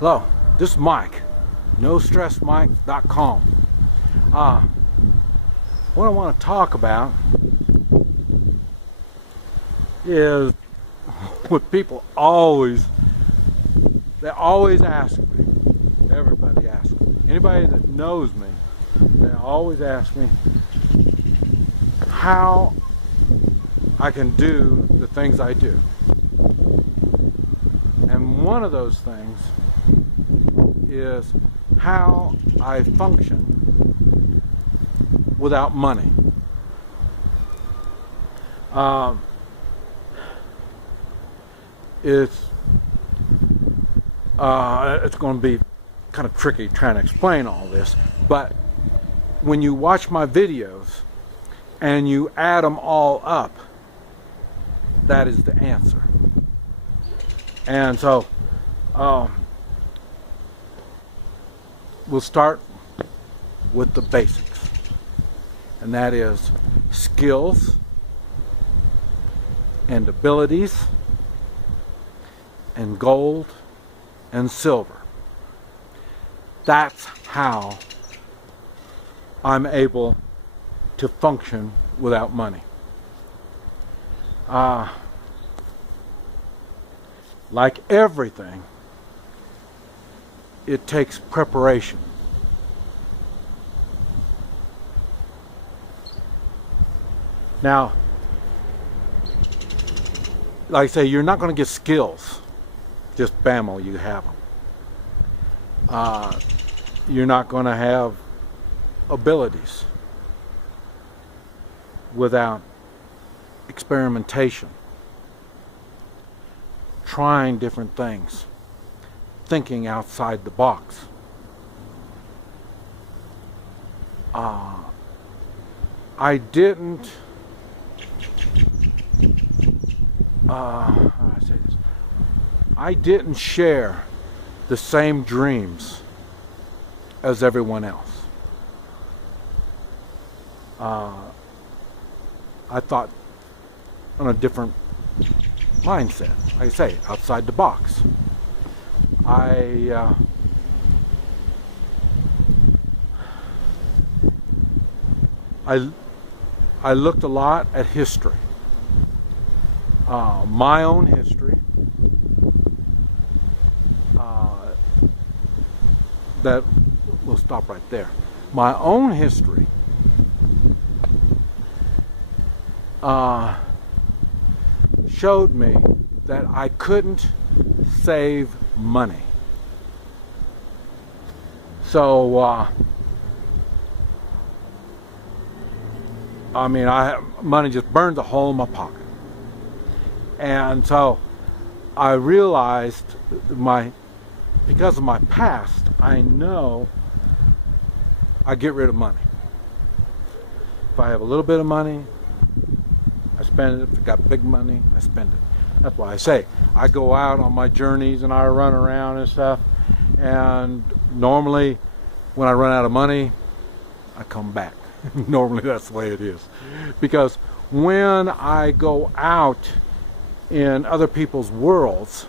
Hello, this is Mike, NoStressMike.com. What I want to talk about is what people always ask me. Everybody asks me. Anybody that knows me, they always ask me how I can do the things I do. And one of those things is how I function without money. It's going to be kind of tricky trying to explain all this, but when you watch my videos and you add them all up, that is the answer. And so we'll start with the basics, and that is skills and abilities and gold and silver. That's how I'm able to function without money. Like everything, it takes preparation. Now, like I say, you're not going to get skills just bammo, you have them. You're not going to have abilities without experimentation, trying different things, thinking outside the box. I didn't how do I say this? I didn't share the same dreams as everyone else. I thought on a different mindset. Like I say, outside the box. I looked a lot at history. My own history. That we'll stop right there. My own history showed me that I couldn't save money. So money just burns a hole in my pocket. And so I realized because of my past, I know I get rid of money. If I have a little bit of money, I spend it. If I got big money, I spend it. That's why I say I go out on my journeys and I run around and stuff. And normally, when I run out of money, I come back. Normally, that's the way it is. Because when I go out in other people's worlds,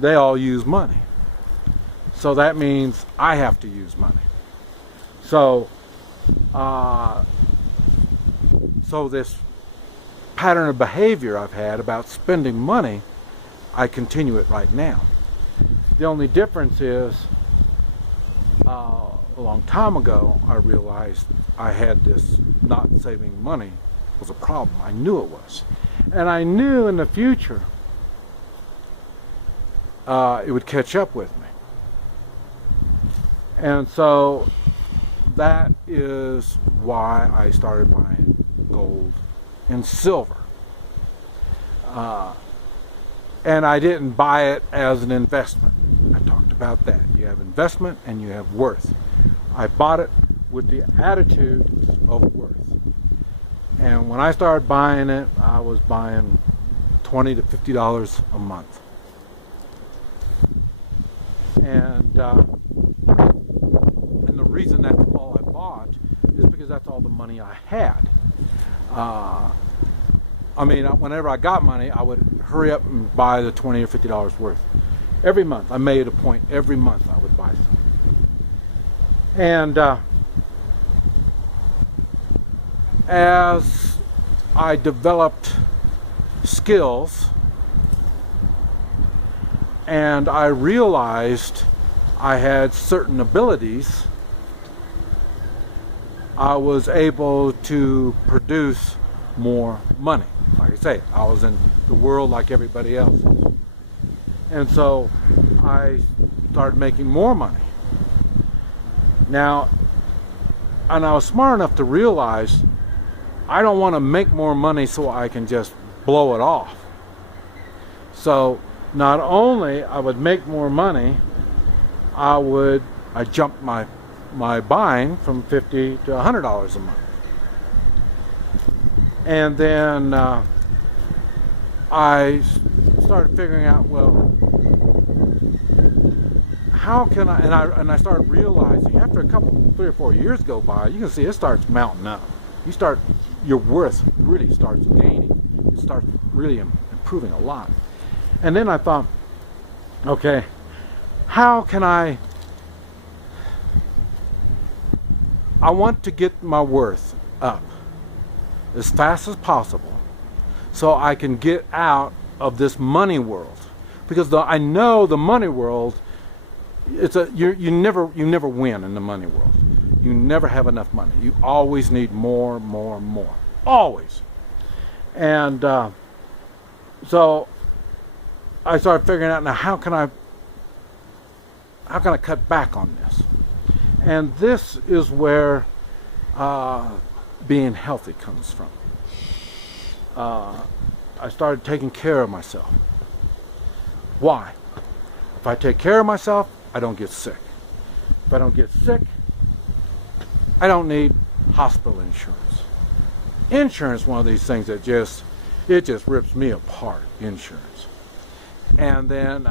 they all use money. So that means I have to use money. So, so this pattern of behavior I've had about spending money, I continue it right now. The only difference is, a long time ago, I realized I had this not saving money was a problem. I knew it was. And I knew in the future it would catch up with me. And so that is why I started buying gold and silver. And I didn't buy it as an investment. I talked about that. You have investment and you have worth. I bought it with the attitude of worth. And when I started buying it, I was buying $20 to $50 a month. And the reason that's all I bought is because that's all the money I had. Whenever I got money, I would hurry up and buy the $20 or $50 worth. Every month, I made a point. Every month, I would buy some. And as I developed skills, and I realized I had certain abilities, I was able to produce more money. Like I say, I was in the world like everybody else. And so I started making more money. Now, and I was smart enough to realize I don't want to make more money so I can just blow it off. So not only I would make more money, I jumped my buying from $50 to $100 a month. And then I started figuring out, well, how can I, and I started realizing after 3 or 4 years go by, you can see it starts mounting up. Your worth really starts gaining. It starts really improving a lot. And then I thought, okay, how can I want to get my worth up as fast as possible so I can get out of this money world. Because I know the money world, you never win in the money world. You never have enough money. You always need more. Always. And so I started figuring out, now how can I cut back on this? And this is where being healthy comes from. I started taking care of myself. Why? If I take care of myself, I don't get sick. If I don't get sick, I don't need hospital insurance. Insurance is one of these things that just rips me apart, insurance. And then,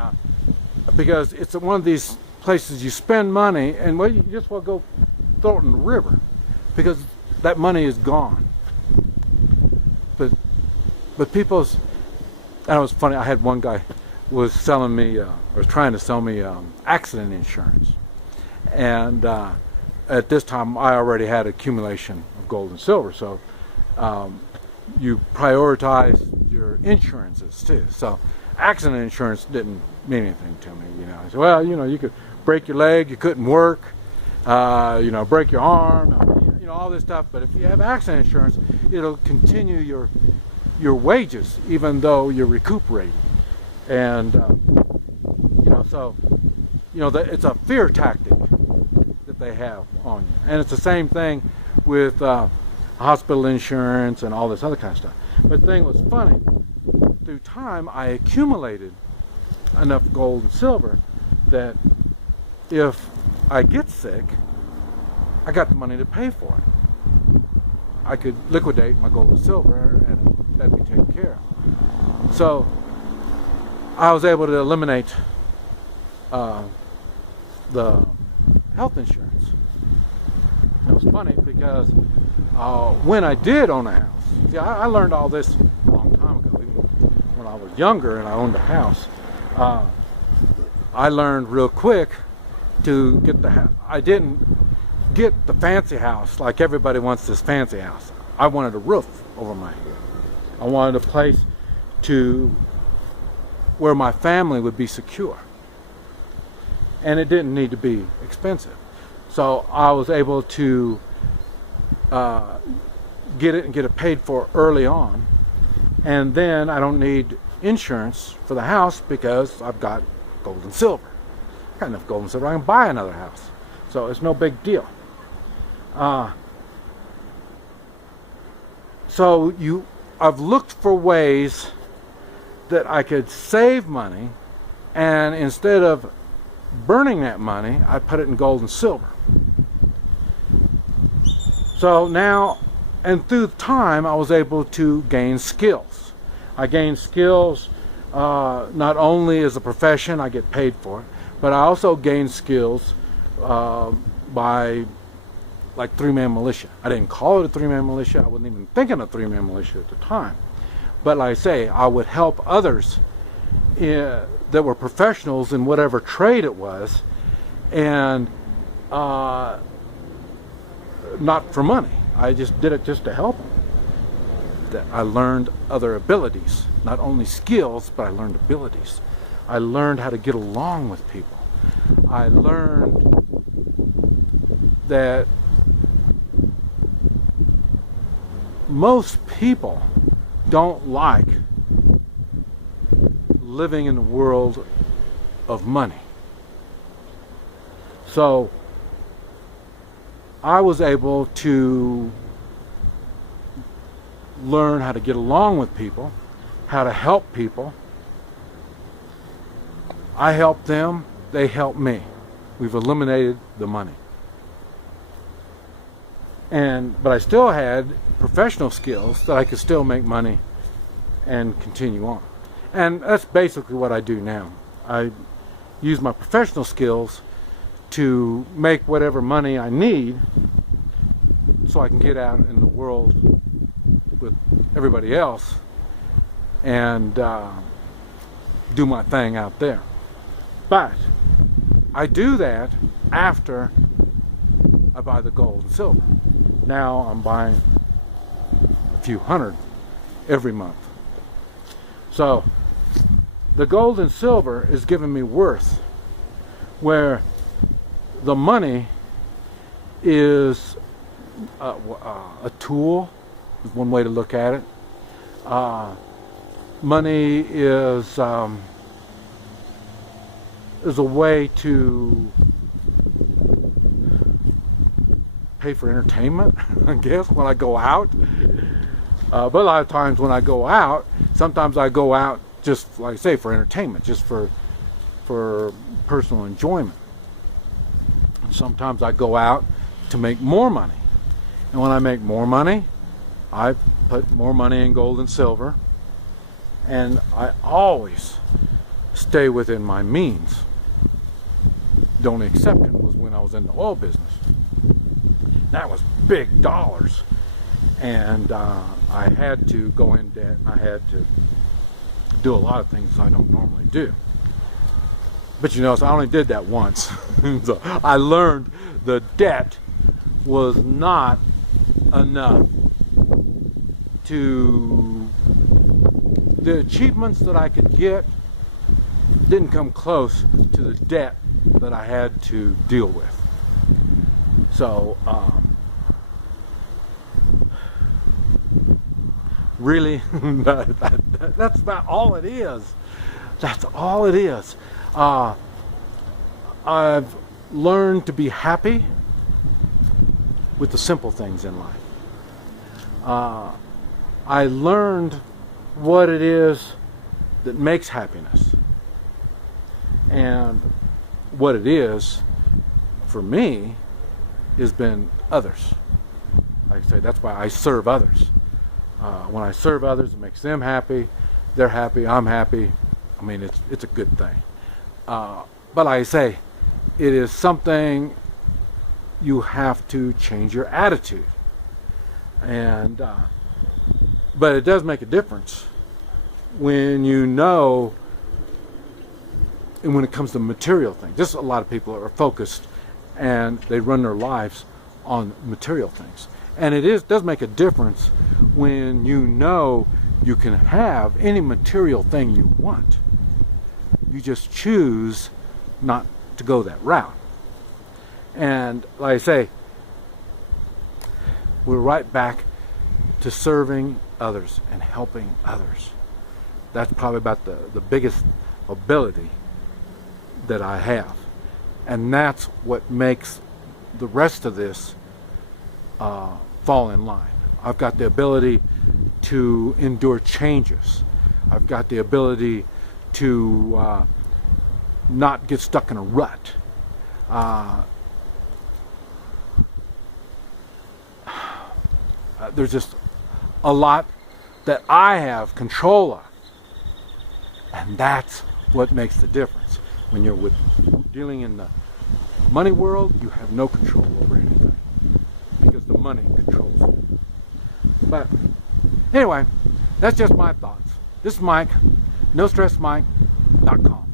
because it's one of these places you spend money and well, you just want to go throw it in the river because that money is gone. But people's, and it was funny, I had one guy was selling me, was trying to sell me accident insurance. And at this time, I already had accumulation of gold and silver, so you prioritize your insurances too. So accident insurance didn't mean anything to me, you know. I said, well, you know, you could break your leg, you couldn't work, you know, break your arm, you know, all this stuff. But if you have accident insurance, it'll continue your wages, even though you're recuperating. And you know, so you know, it's a fear tactic that they have on you. And it's the same thing with hospital insurance and all this other kind of stuff. But the thing was funny, through time I accumulated enough gold and silver that if I get sick, I got the money to pay for it. I could liquidate my gold and silver and that'd be taken care of. So I was able to eliminate the health insurance. And it was funny because when I did own a house, see, I learned all this a long time ago, even when I was younger and I owned a house. I learned real quick to get the house. I didn't get the fancy house like everybody wants this fancy house. I wanted a roof over my head. I wanted a place where my family would be secure. And it didn't need to be expensive. So I was able to get it paid for early on. And then I don't need insurance for the house because I've got gold and silver. I've got enough gold and silver, I can buy another house. So it's no big deal. I've looked for ways that I could save money, and instead of burning that money, I put it in gold and silver. So now, and through time, I was able to gain skills. I gained skills not only as a profession, I get paid for it, but I also gained skills by like three-man militia. I didn't call it a three-man militia. I wasn't even thinking of three-man militia at the time. But like I say, I would help others that were professionals in whatever trade it was, and not for money. I just did it just to help them. That I learned other abilities, not only skills, but I learned abilities. I learned how to get along with people. I learned that most people don't like living in the world of money. So I was able to learn how to get along with people, how to help people. I help them, they help me. We've eliminated the money. But I still had professional skills that I could still make money and continue on. And that's basically what I do now. I use my professional skills to make whatever money I need so I can get out in the world with everybody else and do my thing out there. But I do that after I buy the gold and silver. Now I'm buying a few hundred every month. So the gold and silver is giving me worth, where the money is a tool, is one way to look at it. Money is a way to pay for entertainment, I guess, when I go out. But a lot of times when I go out, sometimes I go out just, like I say, for entertainment, just for personal enjoyment. Sometimes I go out to make more money. And when I make more money, I put more money in gold and silver. And I always stay within my means. The only exception was when I was in the oil business. That was big dollars. And I had to go in debt. I had to do a lot of things I don't normally do. But you know, so I only did that once. So I learned the debt was not enough to... The achievements that I could get didn't come close to the debt that I had to deal with. So, really, that's about all it is. That's all it is. I've learned to be happy with the simple things in life. I learned what it is that makes happiness. And what it is, for me, has been others. Like I say, that's why I serve others. When I serve others, it makes them happy. They're happy. I'm happy. I mean, it's a good thing. But like I say, it is something you have to change your attitude. And but it does make a difference when you know, and when it comes to material things. Just a lot of people are focused and they run their lives on material things. And it does make a difference when you know you can have any material thing you want. You just choose not to go that route. And like I say, we're right back to serving others and helping others. That's probably about the biggest ability that I have. And that's what makes the rest of this fall in line. I've got the ability to endure changes. I've got the ability to not get stuck in a rut. There's just a lot that I have control of. And that's what makes the difference. When you're dealing in the money world, you have no control over anything, because the money controls you. But anyway, that's just my thoughts. This is Mike, NoStressMike.com.